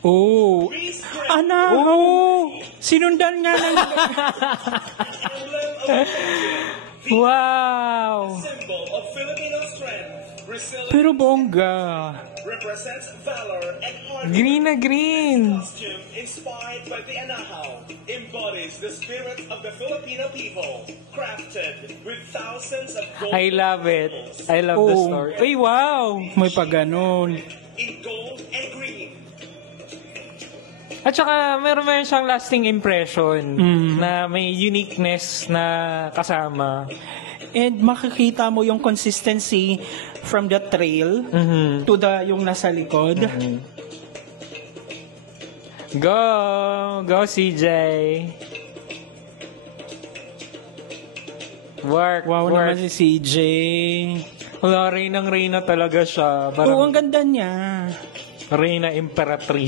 Oh. Anahaw. Oh. Sinundan nga ng... Wow! Symbol of Filipino strength, resilience, Pero bongga. represents valor and hard Green na green! costume inspired by the anahaw, embodies the spirit of the Filipino people, crafted with thousands of gold I love it. I love the Oh. story. Ay, wow! May paganon. in gold and green. At saka, meron siyang lasting impression na may uniqueness na kasama. And makikita mo yung consistency from the trail to the yung nasa likod. Go! Go, CJ! Work, Wow work. naman si CJ. Wala, Reyna talaga siya. Oo, Parang ang ganda niya. Reyna Imperatriz.